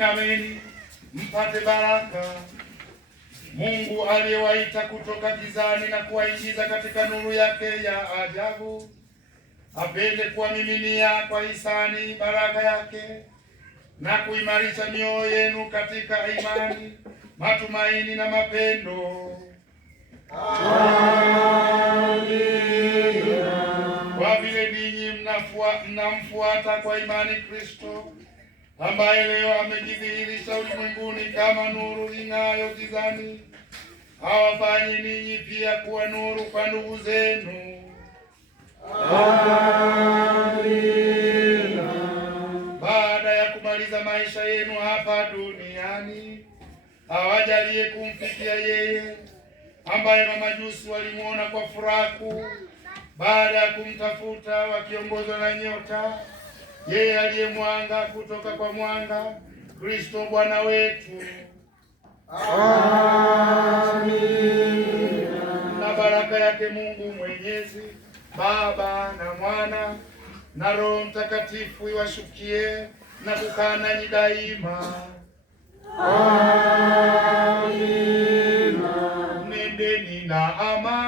Inameni mpate baraka. Mungu aliyewaita kutoka gizani na kuwaingiza katika nuru yake ya ajabu, apende kuwamiminia kwa hisani baraka yake na kuimarisha mioyo yenu katika imani, matumaini na mapendo. Amina. Kwa vile ninyi mnamfuata kwa imani Kristo, ambaye leo amejidhihirisha ulimwenguni kama nuru ing'ayo gizani, awafanye ninyi pia kuwa nuru kwa ndugu zenu. Amina. Baada ya kumaliza maisha yenu hapa duniani, awajalie kumfikia yeye ambaye mamajusi walimuona kwa furaha kuu baada ya kumtafuta wakiongozwa na nyota, yeye aliye mwanga kutoka kwa mwanga, Kristo Bwana wetu. Amina. Na baraka yake Mungu Mwenyezi, Baba na Mwana na Roho Mtakatifu iwashukie na kukaa nanyi daima. Amina. Nendeni na amani.